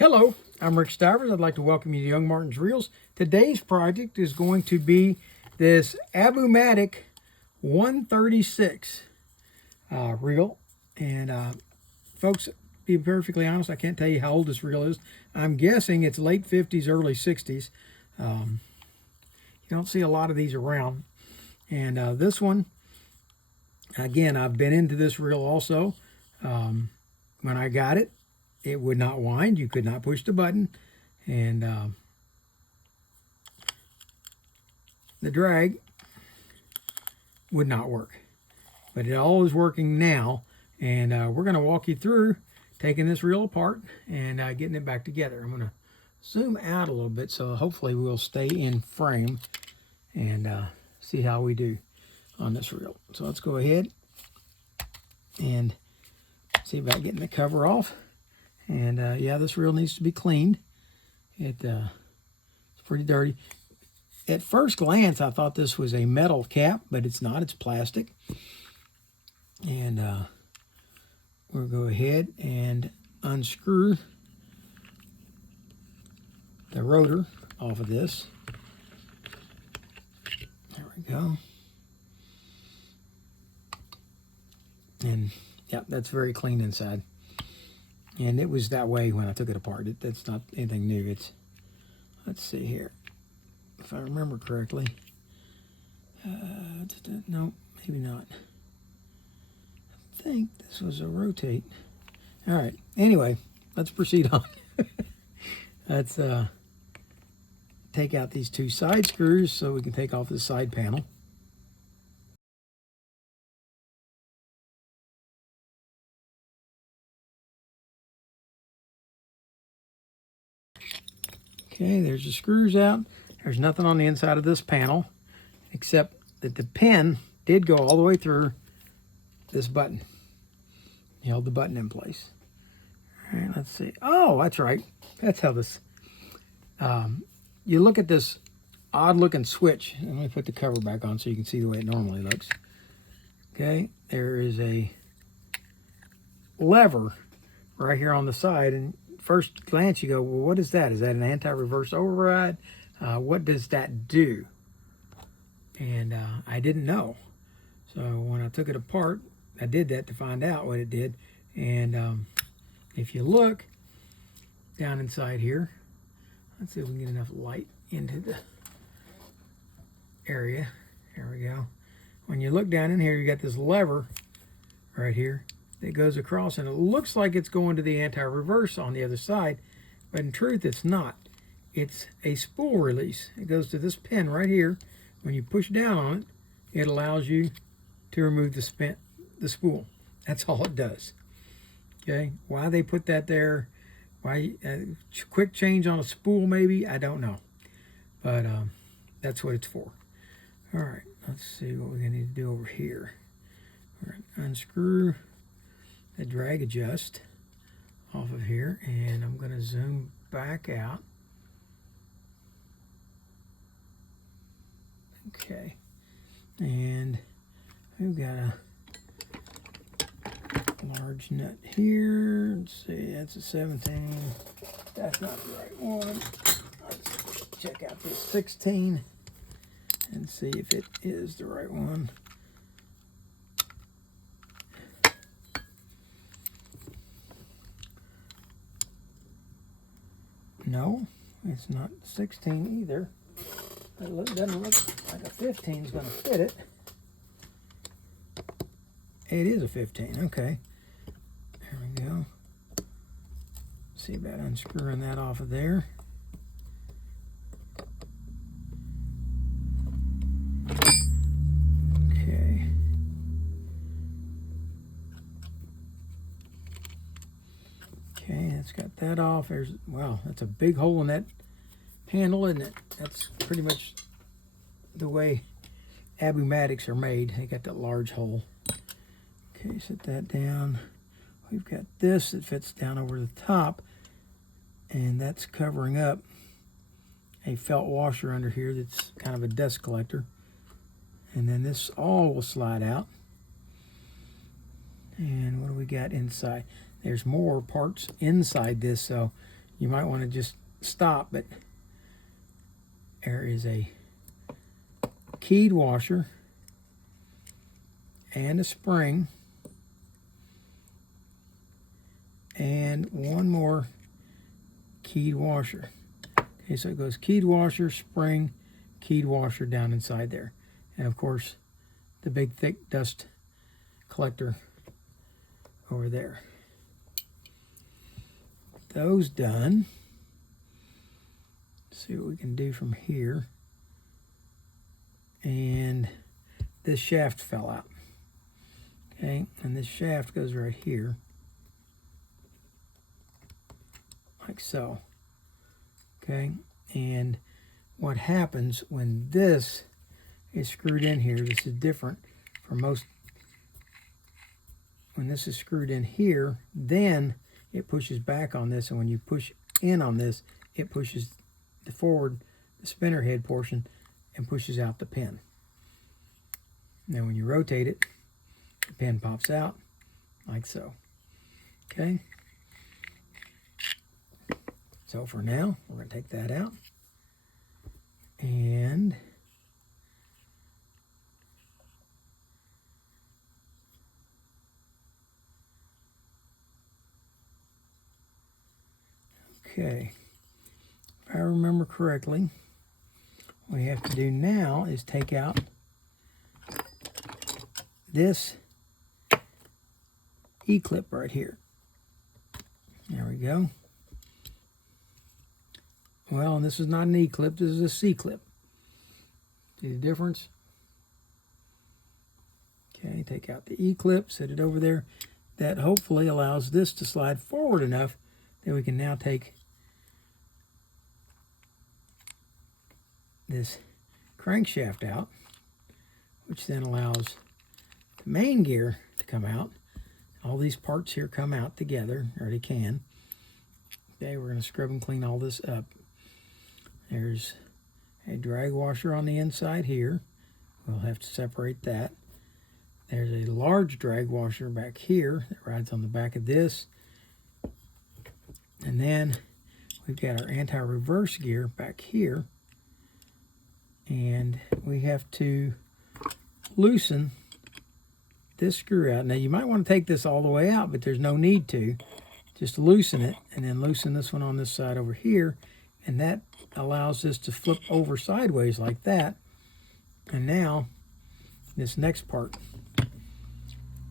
Hello, I'm Rick Stivers. I'd like to welcome you to YoungMartin'sReels. Today's project is going to be this Abu-Matic 136 reel. And folks, be perfectly honest, I can't tell you how old this reel is. I'm guessing it's late 50s, early 60s. You don't see a lot of these around. And this one, again, I've been into this reel also. When I got it, it would not wind. You could not push the button. And the drag would not work. But it all is working now. And we're going to walk you through taking this reel apart and getting it back together. I'm going to zoom out a little bit so hopefully we'll stay in frame and see how we do on this reel. So let's go ahead and see about getting the cover off. And yeah, this reel needs to be cleaned. It's pretty dirty. At first glance, I thought this was a metal cap, but it's not. It's plastic. And we'll go ahead and unscrew the rotor off of this. There we go. And yeah, that's very clean inside. And it was that way when I took it apart. That's not anything new. It's, let's see here, if I remember correctly. No, maybe not. I think this was a rotate. All right. Anyway, let's proceed on. Let's take out these two side screws so we can take off the side panel. Okay, there's the screws out. There's nothing on the inside of this panel except that the pin did go all the way through this button. It held the button in place. All right, let's see. Oh, that's right. That's how this... you look at this odd-looking switch. Let me put the cover back on so you can see the way it normally looks. Okay, there is a lever right here on the side, and first glance you go, well, what is that? Is that an anti-reverse override? What does that do? And I didn't know. So when I took it apart, I did that to find out what it did. And if you look down inside here, let's see if we can get enough light into the area. There we go. When you look down in here, you got this lever right here that goes across, and it looks like it's going to the anti-reverse on the other side, but in truth it's not. It's a spool release. It goes to this pin right here. When you push down on it, it allows you to remove the spool. That's all it does. Okay, why they put that there, why quick change on a spool maybe, I don't know, but that's what it's for. All right, let's see what we're gonna need to do over here. All right, unscrew the drag adjust off of here, and I'm going to zoom back out. Okay, and we've got a large nut here. Let's see, that's a 17. That's not the right one. Let's check out this 16 and see if it is the right one. No, it's not 16 either. It doesn't look like a 15 is going to fit it. It is a 15, okay. There we go. See about unscrewing that off of there. Okay. Okay, it's got that off. There's, wow, that's a big hole in that handle, isn't it? That's pretty much the way Abu-Matics are made. They got that large hole. Okay, set that down. We've got this that fits down over the top, and that's covering up a felt washer under here that's kind of a dust collector. And then this all will slide out. And what do we got inside? There's more parts inside this, so you might want to just stop, but there is a keyed washer and a spring and one more keyed washer. Okay, so it goes keyed washer, spring, keyed washer down inside there. And of course, the big thick dust collector over there. Those done. Let's see what we can do from here. And this shaft fell out. Okay, and this shaft goes right here. Like so. Okay, and what happens when this is screwed in here, this is different from most. When this is screwed in here, then it pushes back on this, and when you push in on this, it pushes the forward, the spinner head portion, and pushes out the pin. Now when you rotate it, the pin pops out like so. Okay. So for now, we're going to take that out. And okay, if I remember correctly, what we have to do now is take out this E-clip right here. There we go. Well, and this is not an E-clip, this is a C-clip. See the difference? Okay, take out the E-clip, set it over there. That hopefully allows this to slide forward enough that we can now take this crankshaft out, which then allows the main gear to come out. All these parts here come out together, or they can. Okay, we're going to scrub and clean all this up. There's a drag washer on the inside here. We'll have to separate that. There's a large drag washer back here that rides on the back of this. And then we've got our anti-reverse gear back here. And we have to loosen this screw out. Now you might want to take this all the way out, but there's no need to. Just loosen it, and then loosen this one on this side over here, and that allows this to flip over sideways like that. And now this next part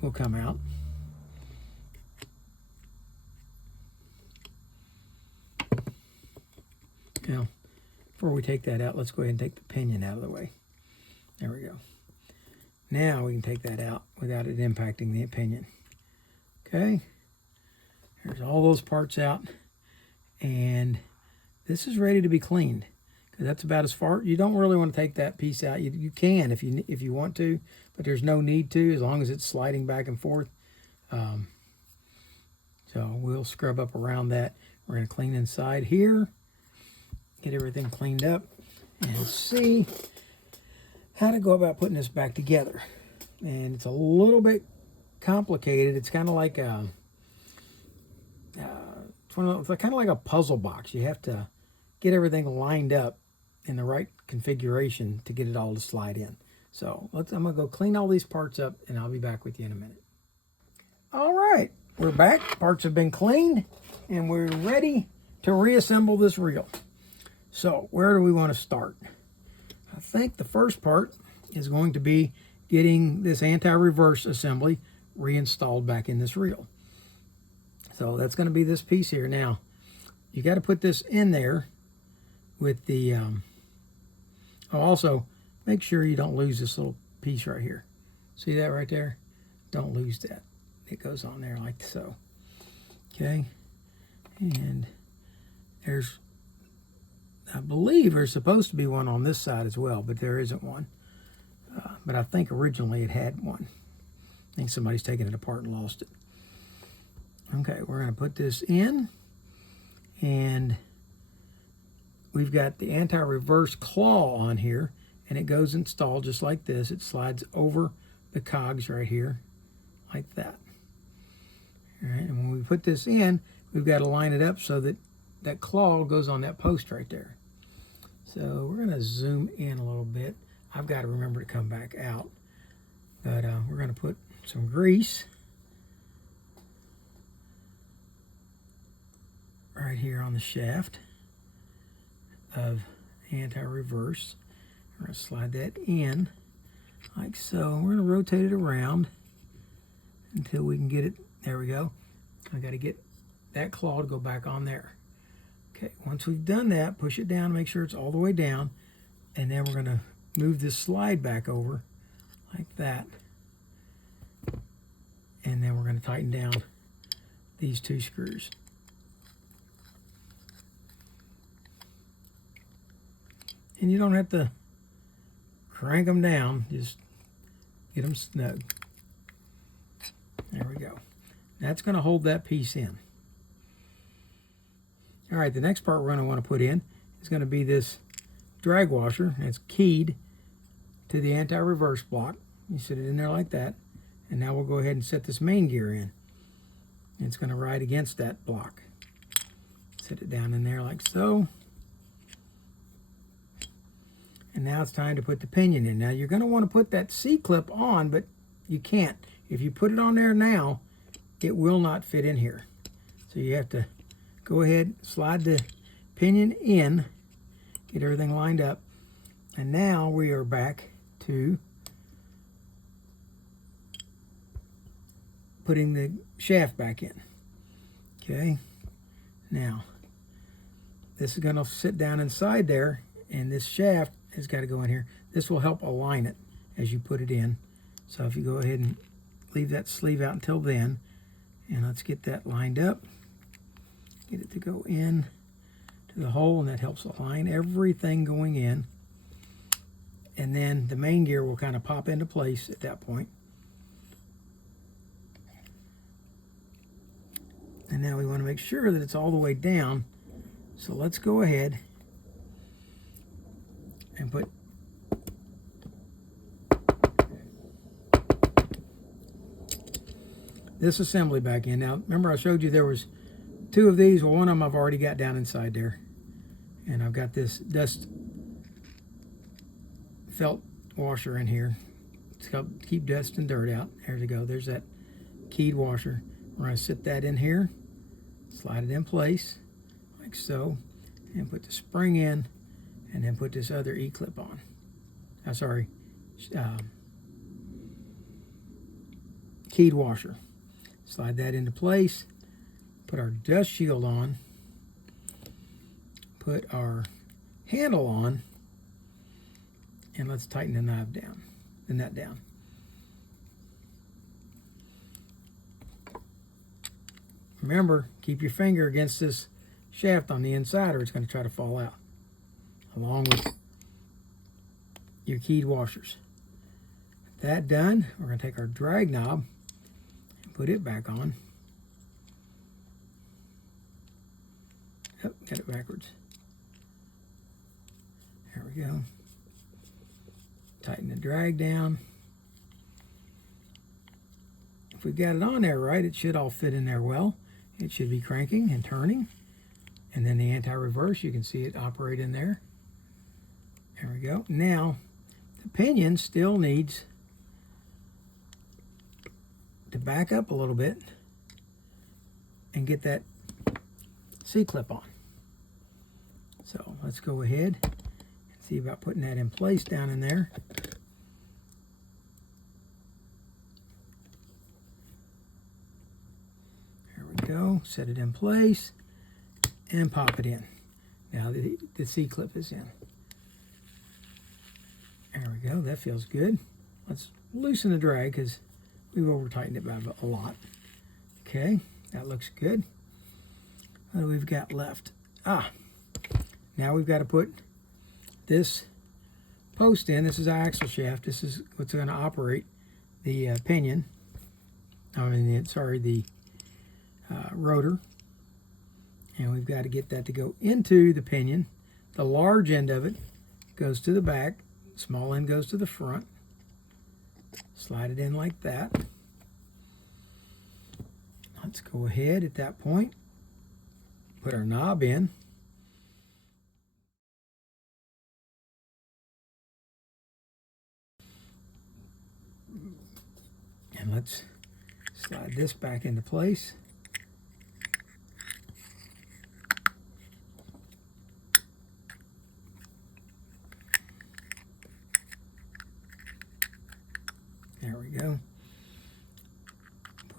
will come out. Now, before we take that out, let's go ahead and take the pinion out of the way. There we go. Now we can take that out without it impacting the pinion. Okay. There's all those parts out. And this is ready to be cleaned. Because that's about as far. You don't really want to take that piece out. You can if you want to, but there's no need to as long as it's sliding back and forth. So we'll scrub up around that. We're going to clean inside here. Get everything cleaned up. And see how to go about putting this back together. And it's a little bit complicated. It's kind of like a puzzle box. You have to get everything lined up in the right configuration to get it all to slide in. So I'm gonna go clean all these parts up, and I'll be back with you in a minute. All right, we're back. Parts have been cleaned, and we're ready to reassemble this reel. So where do we want to start? I think the first part is going to be getting this anti-reverse assembly reinstalled back in this reel. So that's going to be this piece here. Now, you got to put this in there with the, also make sure you don't lose this little piece right here. See that right there? Don't lose that. It goes on there like so. Okay. And there's, I believe there's supposed to be one on this side as well, but there isn't one. But I think originally it had one. I think somebody's taken it apart and lost it. Okay, we're going to put this in, and we've got the anti-reverse claw on here, and it goes installed just like this. It slides over the cogs right here, like that. All right, and when we put this in, we've got to line it up so that that claw goes on that post right there. So we're going to zoom in a little bit. I've got to remember to come back out. But we're going to put some grease right here on the shaft of anti-reverse. We're going to slide that in like so. We're going to rotate it around until we can get it. There we go. I got to get that claw to go back on there. Okay, once we've done that, push it down to make sure it's all the way down, and then we're going to move this slide back over like that, and then we're going to tighten down these two screws. And you don't have to crank them down, just get them snug. There we go. That's going to hold that piece in. All right, the next part we're going to want to put in is going to be this drag washer. It's keyed to the anti-reverse block. You set it in there like that. And now we'll go ahead and set this main gear in. It's going to ride against that block. Set it down in there like so. And now it's time to put the pinion in. Now you're going to want to put that C-clip on, but you can't. If you put it on there now, it will not fit in here. So you have to go ahead, slide the pinion in, get everything lined up. And now we are back to putting the shaft back in. Okay, now this is going to sit down inside there, and this shaft has got to go in here. This will help align it as you put it in. So if you go ahead and leave that sleeve out until then, and let's get that lined up, get it to go in to the hole, and that helps align everything going in. And then the main gear will kind of pop into place at that point. And now we want to make sure that it's all the way down. So let's go ahead and put this assembly back in. Now, remember I showed you there was two of these. Well, one of them I've already got down inside there. And I've got this dust felt washer in here. It's help keep dust and dirt out. There we go. There's that keyed washer. We're going to sit that in here, slide it in place like so, and put the spring in, and then put this other E-clip on. Keyed washer. Slide that into place, put our dust shield on, put our handle on, and let's tighten the knob down, the nut down. Remember, keep your finger against this shaft on the inside or it's going to try to fall out, along with your keyed washers. That done, we're going to take our drag knob and put it back on. Oh, got it backwards. There we go. Tighten the drag down. If we've got it on there right, it should all fit in there well. It should be cranking and turning. And then the anti-reverse, you can see it operate in there. There we go. Now, the pinion still needs to back up a little bit and get that C-clip on. So let's go ahead and see about putting that in place down in there. There we go. Set it in place and pop it in. Now the C-clip is in. There we go. That feels good. Let's loosen the drag because we've over-tightened it by a lot. Okay, that looks good. What do we've got left? Now we've got to put this post in. This is our axle shaft. This is what's going to operate the pinion. The rotor. And we've got to get that to go into the pinion. The large end of it goes to the back. Small end goes to the front. Slide it in like that. Let's go ahead at that point. put our knob in. And let's slide this back into place. There we go.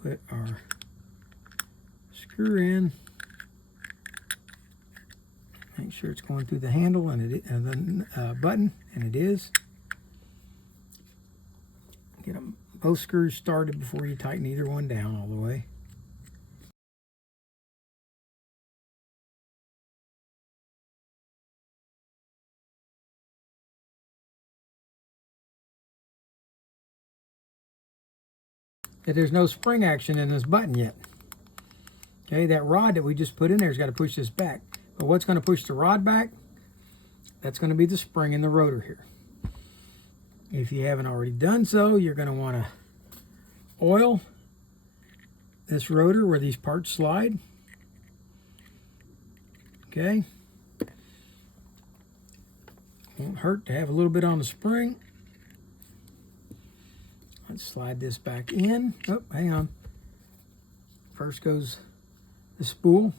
Put our screw in. Make sure it's going through the handle and the button, and it is. Get them both screws started before you tighten either one down all the way. There's no spring action in this button yet. Okay, that rod that we just put in there has got to push this back. But what's going to push the rod back? That's going to be the spring in the rotor here. If you haven't already done so, you're going to want to oil this rotor where these parts slide. Okay. Won't hurt to have a little bit on the spring. Let's slide this back in. Oh, hang on. First goes the spool.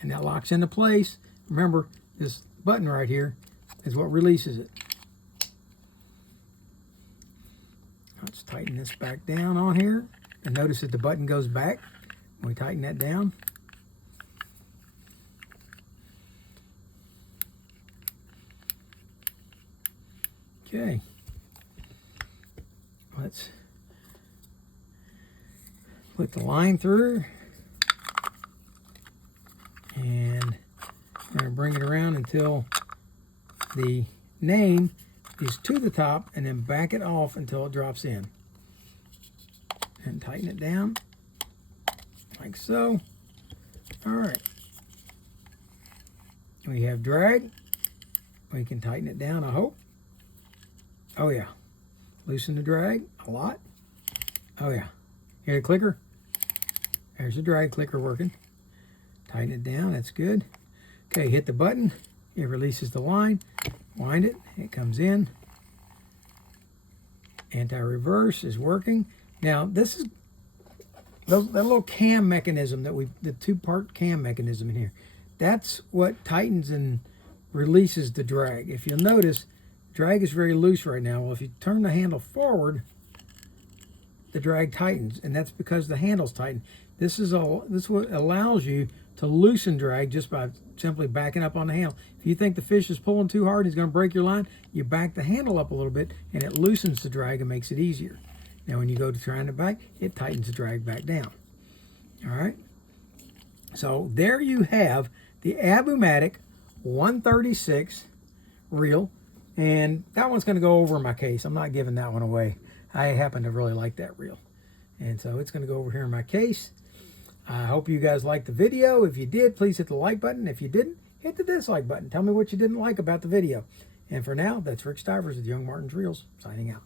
And that locks into place. Remember, this button right here is what releases it. Let's tighten this back down on here. And notice that the button goes back when we tighten that down. Okay, let's put the line through, and we're going to bring it around until the name is to the top, and then back it off until it drops in. And tighten it down like so. All right. We have drag. We can tighten it down, I hope. Oh yeah. Loosen the drag a lot. Oh yeah. Hear the clicker? There's the drag clicker working. Tighten it down, that's good. Okay, hit the button. It releases the line. Wind it, it comes in. Anti-reverse is working. Now this is that little cam mechanism the two-part cam mechanism in here. That's what tightens and releases the drag. If you'll notice, drag is very loose right now. Well, if you turn the handle forward, the drag tightens, and that's because the handle's tightened. This is what allows you to loosen drag just by simply backing up on the handle. If you think the fish is pulling too hard, he's going to break your line, you back the handle up a little bit, and it loosens the drag and makes it easier. Now, when you go to trying it back, it tightens the drag back down. All right. So there you have the Abu-Matic 136 reel. And that one's going to go over in my case. I'm not giving that one away. I happen to really like that reel. And so it's going to go over here in my case. I hope you guys liked the video. If you did, please hit the like button. If you didn't, hit the dislike button. Tell me what you didn't like about the video. And for now, that's Rick Stivers with YoungMartin'sReels signing out.